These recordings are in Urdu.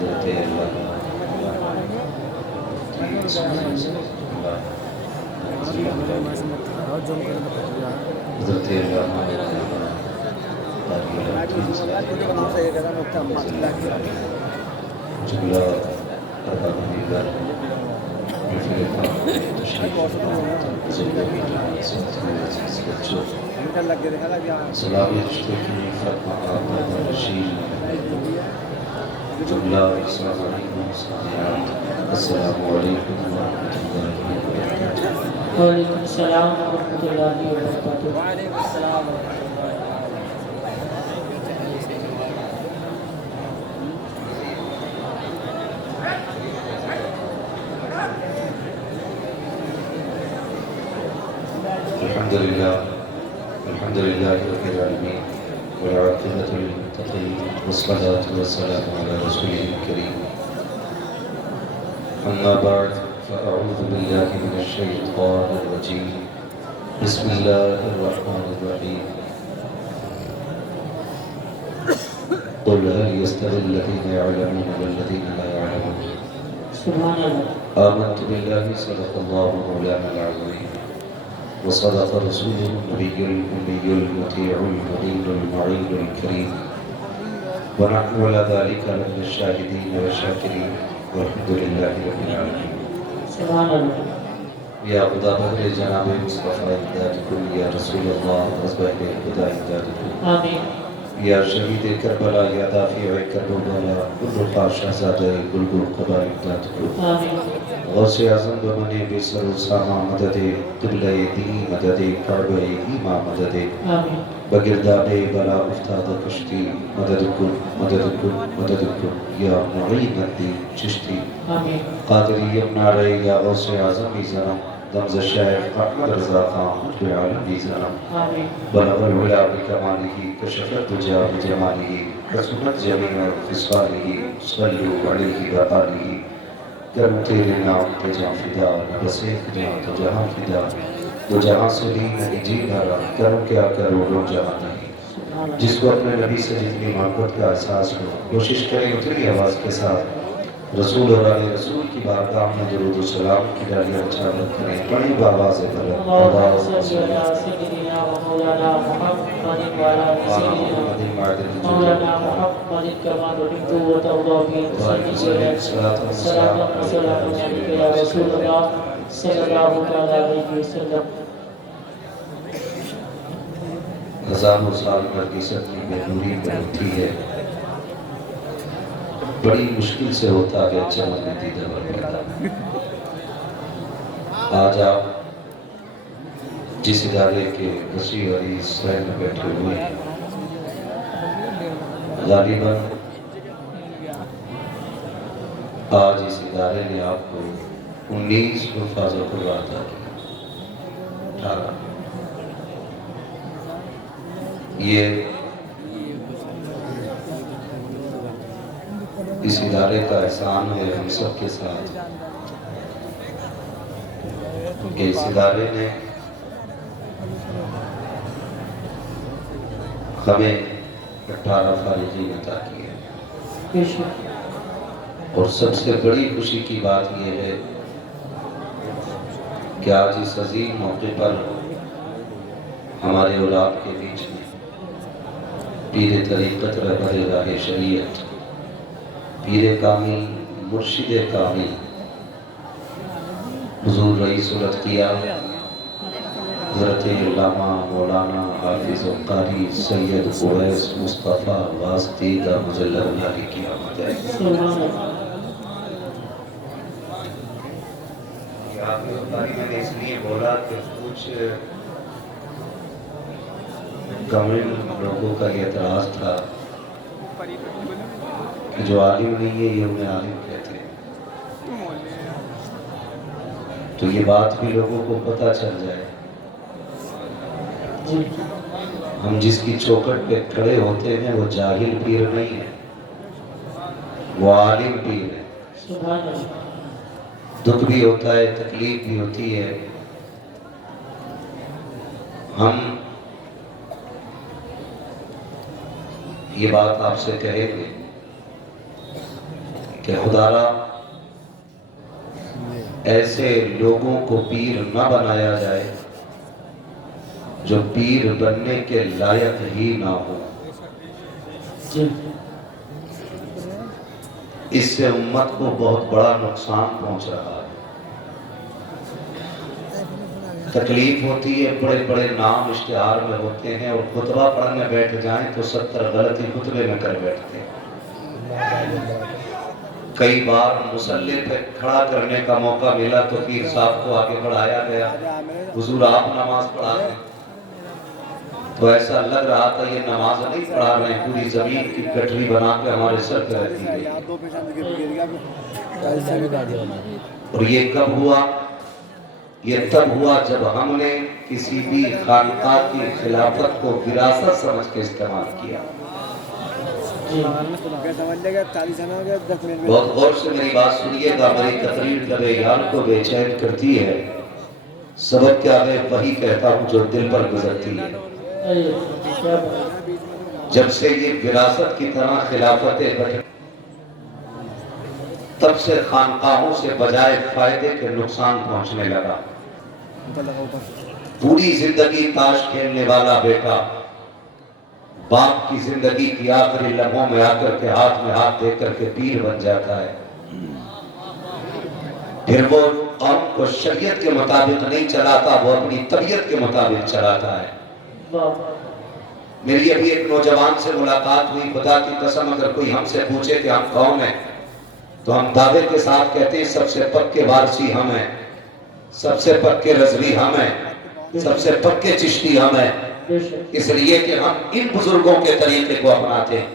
حضرت علامہ حضرت علامہ جملہ ارباب دیگر سلامی رشتے کی فتح آباد رشید جملہ السلام علیکم السلام علیکم ورحمۃ اللہ وبرکاتہ۔ وعلیکم السلام ورحمۃ اللہ وبرکاتہ۔ وعلیکم السلام ورحمۃ اللہ الحمد للہ رب العالمین والعاقبۃ للمتقین والصلاة والسلام علی رسولہ الکریم اما بعد فاعوذ باللہ من الشیطان الرجیم بسم اللہ الرحمن الرحیم قل هل يستوي الذين يعلمون والذين لا يعلمون سبحان اللہ۔ آمنت باللہ صدق اللہ مولانا العظیم وصدق رسوله النبي الأمي المطيع المعين المعين الكريم ونحن على ذلك من الشاهدين والشاكرين والحمد لله رب العالمين۔ سبحان اللہ۔ یا خدا بہر جناب مصطفیٰ امدادکم، یا رسول اللہ مصباح خدا امدادکم، آمین۔ یا شہید کربلا، یا دافع کرب و بلا، الرقا شہزادہ گلگل قبا امدادکم، آمین۔ غوث اعظم بمن بسر السامہ مدد، قبلہ دین مدد، کعبہ ایمان مدد، آمین۔ بگرداب بلا افتاد کشتی، مدد کن مدد کن مدد کن یا معین الدین چشتی، آمین۔ قادری نعرہ یا غوث اعظم زنم، دمز شیخ احمد رضا خان رب العالمین زنم، آمین۔ بلغ العلا بکمالہ، کشف الدجا بجمالہ، حسنت جمیع خصالہ، صلوا علیہ وآلہ، کرم تیرے نام پہ جہاں فدا، بس ایک جہاں تو جہاں فدا، دو جہاں سے بھی نہیں جی بھرا، کروں کیا کروڑوں جہاں نہیں۔ جس کو اپنے نبی سے جتنی محبت کا احساس ہو، کوشش کریں اتنی آواز کے ساتھ رسول اور آل رسول کی بارگاہ میں درود و سلام کی ڈالیاں اچھالت کریں، بڑی بآواز بلند اللہم صلی علی سیدنا و مولانا محمد و علی سیدنا مولانا محمد کما تحب و ترضى بی صلاة و سلام علیک یا رسول اللہ صلی اللہ علیہ وسلم۔ ہزاروں سال نرگست کی بہنوری میں ہوتی ہے، بڑی مشکل سے ہوتا ہے چمن میں دیدہ ور پیدا۔ آج آپ جس ادارے کے وسیع عریض سین میں بیٹھے ہوئے ہیں، غالباً آج اس ادارے نے آپ کو 19 حفاظ قرآن عطا کیا، 18۔ یہ اس ادارے کا احسان ہے ہم سب کے ساتھ کہ اس ادارے نے ہمیں 18 فارغین عطا کیے، اور سب سے بڑی خوشی کی بات یہ ہے کہ آج اس عظیم موقع پر ہمارے اولاد کے بیچ میں پیر طریقت رہبر راہ شریعت، پیر کامل، مرشد کامل، حضور رئیس الاتقیاء حضرت علامہ مولانا حافظ و قاری سید اویس مصطفیٰ واسطی دامت اللہ علیہ کی آمد ہے۔ یہ حافظ و قاری میں نے اس لیے بولا کہ کچھ کامل لوگوں کا یہ اعتراض تھا کہ جو عالم نہیں ہے یہ انہیں عالم کہتے ہیں، تو یہ بات بھی لوگوں کو پتہ چل جائے، ہم جس کی چوکھٹ پہ کھڑے ہوتے ہیں وہ جاہل پیر نہیں ہے، وہ عالم پیر ہے۔ دکھ بھی ہوتا ہے، تکلیف بھی ہوتی ہے، ہم یہ بات آپ سے کہیں گے کہ خدارا ایسے لوگوں کو پیر نہ بنایا جائے جو پیر بننے کے لائق ہی نہ ہو. جی اس سے امت کو بہت بڑا نقصان پہنچ رہا ہے. تکلیف ہوتی ہے، بڑے بڑے نام اشتہار میں ہوتے ہیں اور خطبہ پڑھنے بیٹھ جائیں تو 70 غلطی خطبے میں کر بیٹھتے ہیں. کئی بار مصلی پہ کھڑا کرنے کا موقع ملا تو پیر صاحب کو آگے بڑھایا گیا، حضور آپ نماز پڑھا دیں. تو ایسا لگ رہا تھا یہ نماز نہیں پڑھا رہے ہیں، پوری زمین کی گٹری بنا کے ہمارے سر پہ رکھی گئی. اور یہ کب ہوا؟ یہ تب ہوا جب ہم نے کسی بھی خانقاہ کی خلافت کو وراثت سمجھ کے استعمال کیا. بہت غور سے میری بات سنیے گا. میری تقریر کبھی یار کو بے چین کرتی ہے. سبب کیا ہے؟ وہی کہتا ہوں جو دل پر گزرتی ہے. جب سے یہ وراثت کی طرح خلافتیں بڑھ تب سے خانقاہوں سے بجائے فائدے کے نقصان پہنچنے لگا. پوری زندگی تاش کھیلنے والا بیٹا باپ کی زندگی کی آخری لمحوں میں آ کر کے ہاتھ میں ہاتھ دے کر کے پیر بن جاتا ہے. پھر وہ قوم کو شریعت کے مطابق نہیں چلاتا، وہ اپنی طبیعت کے مطابق چلاتا ہے. میری ابھی ایک نوجوان سے ملاقات ہوئی. خدا کی قسم اگر کوئی ہم سے پوچھے کہ ہم کون ہیں تو ہم دعوے کے ساتھ کہتے ہیں سب سے پکے وارسی ہم ہیں، سب سے پکے رضوی ہم ہیں، سب سے پکے چشتی ہم ہیں. اس لیے کہ ہم ان بزرگوں کے طریقے کو اپناتے ہیں.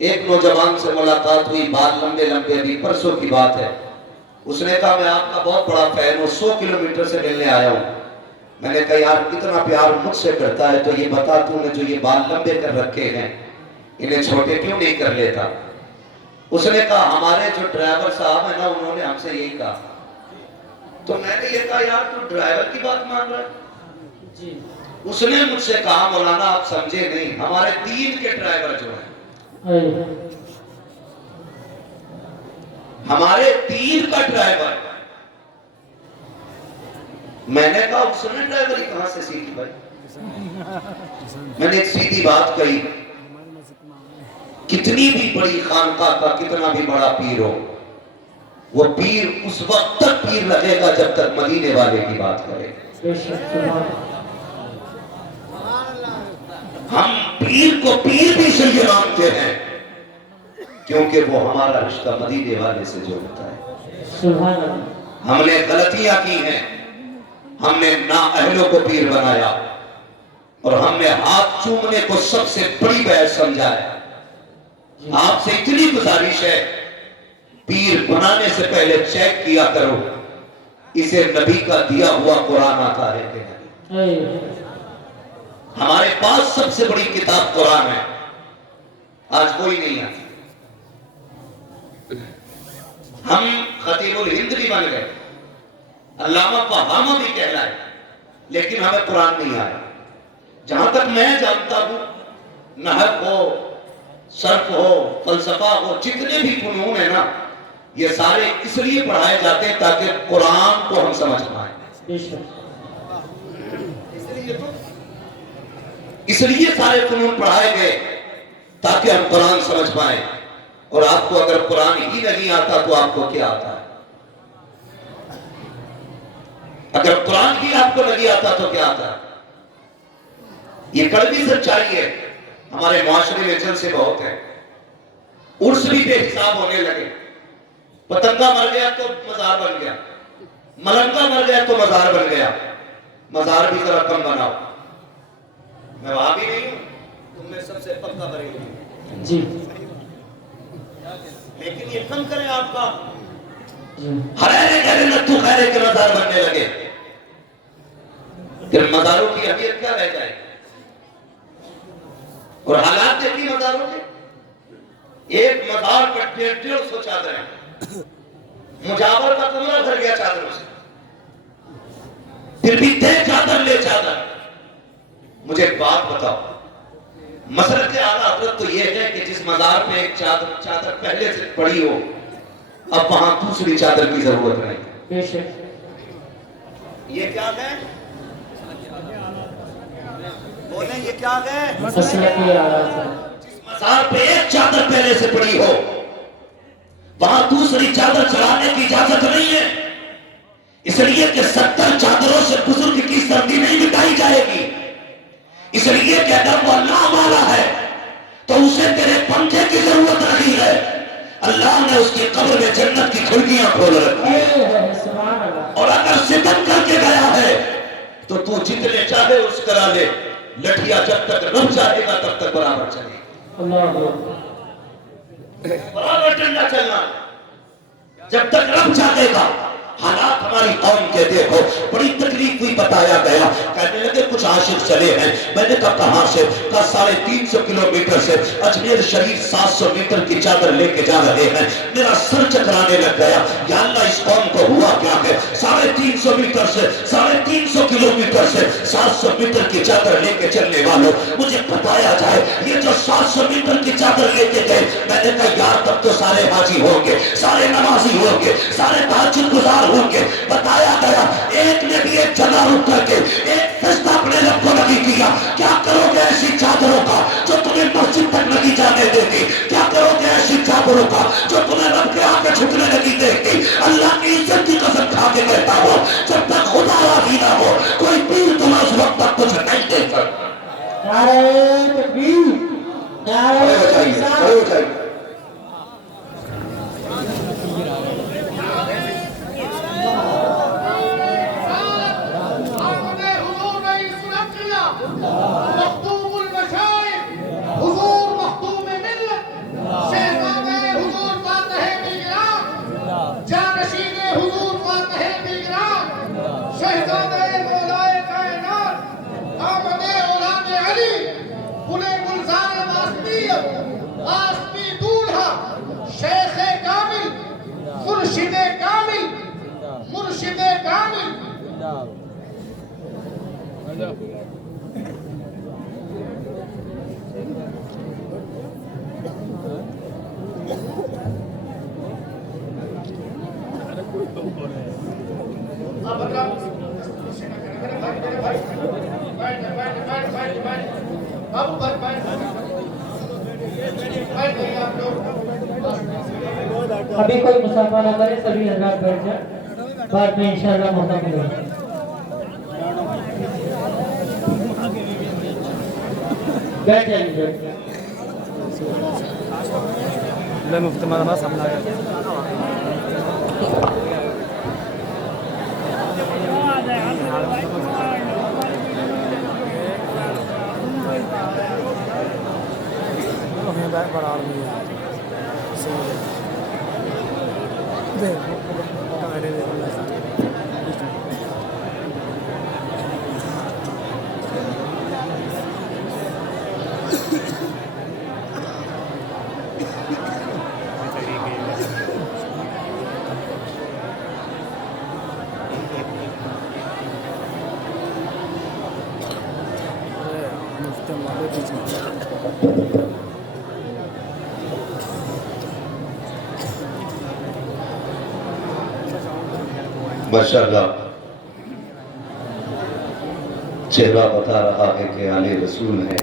ایک نوجوان سے ملاقات ہوئی، بال لمبے لمبے، ابھی پرسوں کی بات ہے. اس نے کہا میں آپ کا بہت بڑا فین ہوں، 100 کلومیٹر سے ملنے آیا ہوں. میں نے کہا یار اتنا پیار مجھ سے کرتا ہے تو یہ بتا تو نے جو یہ بال لمبے کر رکھے ہیں انہیں چھوٹے کیوں نہیں کر لیتا؟ اس نے کہا ہمارے جو ڈرائیور صاحب ہیں نا انہوں نے ہم سے یہی کہا. تو میں نے یہ کہا یار تو ڈرائیور کی بات مان رہا ہے؟ اس نے مجھ سے کہا مولانا آپ سمجھے نہیں، ہمارے دین کے ڈرائیور جو ہیں، ہمارے دین کا ڈرائیور. میں نے کہا اس نے ڈرائیوری کہاں سے سیکھی بھائی؟ میں نے ایک سیدھی بات کہی، کتنی بھی بڑی خانقاہ کا کتنا بھی بڑا پیر ہو، وہ پیر اس وقت تک پیر رہے گا جب تک مدینے والے کی بات کرے. ہم پیر کو پیر بھی اس لیے مانتے ہیں کیونکہ وہ ہمارا رشتہ مدینے والے سے جوڑتا ہے. ہم نے غلطیاں کی ہیں، ہم نے نااہلوں کو پیر بنایا اور ہم نے ہاتھ چومنے کو سب سے بڑی بحث سمجھا ہے. آپ سے اتنی گزارش ہے پیر بنانے سے پہلے چیک کیا کرو اسے نبی کا دیا ہوا قرآن آتا ہے کہ نہیں. ہمارے پاس سب سے بڑی کتاب قرآن ہے، آج کوئی نہیں آتی. ہم خطیب الہند بھی بن گئے، علامہ فہامہ بھی کہلائے، لیکن ہمیں قرآن نہیں آیا. جہاں تک میں جانتا ہوں نحو ہو، صرف ہو، فلسفہ ہو، جتنے بھی فنون ہیں نا یہ سارے اس لیے پڑھائے جاتے ہیں تاکہ قرآن کو ہم سمجھ پائیں. اس لیے سارے فنون پڑھائے گئے تاکہ ہم قرآن سمجھ پائیں. اور آپ کو اگر قرآن ہی نہیں آتا تو آپ کو کیا آتا ہے؟ اگر قرآن ہی آپ کو نہیں آتا تو کیا آتا ہے؟ یہ کڑوی سچائی ہے. ہمارے معاشرے میں جلسے بہت ہیں، عرس بھی بے حساب ہونے لگے. پتنگا مر گیا تو مزار بن گیا، ملنگا مر گیا تو مزار بن گیا. مزار بھی ذرا کم بناؤ. میں وہاں بھی نہیں ہوں، تم میں سب سے پکا بریلوی ہوں جی، لیکن یہ کم کریں آپ کا. ہرے کہنے نتو خیرے کے مزار بننے لگے، پھر مزاروں کی اہمیت کیا رہ جائے؟ اور حالات دیکھی مزاروں کے، ایک مزار پر 150 چادریں، مجاور کا کمرہ بھر گیا چادروں سے. پھر بھی دے چادر لے چادر. مجھے ایک بات بتاؤ، مسلک اعلیٰ حضرت تو یہ ہے کہ جس مزار پہ ایک چادر پہلے سے پڑی ہو اب وہاں دوسری چادر کی ضرورت نہیں. بے شک. یہ کیا ہے؟ بولیں یہ کیا ہے؟ مسلکی آلات ہے. مزار پہ ایک چادر پہلے سے پڑی ہو، وہاں دوسری چادر چڑھانے کی اجازت نہیں ہے، اس لیے کہ 70 چادروں سے بزرگ کی سردی نہیں مٹائی جائے گی. اس لیے کہ اگر وہ اللہ والا ہے تو اسے تیرے پنکھے کی ضرورت نہیں ہے. اللہ نے اس کی قبر میں جنت کی کھڑکیاں کھول رکھی ہیں، سبحان اللہ. اور اگر ستم کر کے گیا ہے تو جتنے چاہے اس کرا لے، لٹھیا جب تک رب چاہے گا تب تک برابر چلے گا. اللہ برابر ڈنڈا چلنا جب تک رب چاہے گا. حالات ہماری قوم کے دیکھو، بڑی تکلیف ہوئی، بتایا گیا، کہنے لگے کچھ عاشق چلے ہیں. میں نے کہا کہاں سے؟ کہا 350 کلومیٹر سے اجمیر شریف 700 میٹر کی چادر لے کے جا رہے ہیں. میرا سر چکرانے لگ گیا، یا اللہ اس قوم کو ہوا کیا ہے؟ 350 میٹر سے 350 کلومیٹر سے 700 میٹر کی چادر لے کے چلنے والوں مجھے بتایا جائے، یہ جو 700 میٹر کی چادر لے کے گئے، میں نے کہا یار تب تو سارے حاجی ہوں گے، سارے نمازی ہوں گے، سارے تہجد گزار ہوں گے. بتایا گیا ایک نے بھی ایک جگہ رک کر کے ایک فیصلہ اپنے رب کو نہیں کیا. کیا کرو گے ایسی چادروں کا جو تمہیں مسجد تک نہیں جانے دیتی؟ کیا کرو گے ایسی چادروں کا جو تمہیں رب کے آگے جھکنے نہیں دیتی؟ اللہ کی عزت کی قسم کھا کے کہتا ہوں، جب تک خدا راضی نہ ہو کوئی پیر تمہیں اس وقت تک کچھ نہیں دے سکتا. نعرہ تکبیر، نعرہ رسالت. مخدوم المشايخ حضور مخدوم ملت شہزادہ حضور فاتح بیگرام جانشین حضور فاتح بیگرام شہزادہ مولائے کائنات آمد اولاد علی بلے گلزار واسطیت واسطی دولہا شیخ کامل مرشد کامل مرشد کامل. ابھی کوئی مسافہ نہ کرے، سبھی حضرات بیٹھ جائیں، بعد میں انشاءاللہ موقع ملے گا. بیٹھ جائیں گے. مفتی مولانا سامنے آیا. ماشاءاللہ چہرہ بتا رہا ہے کہ آل رسول ہے.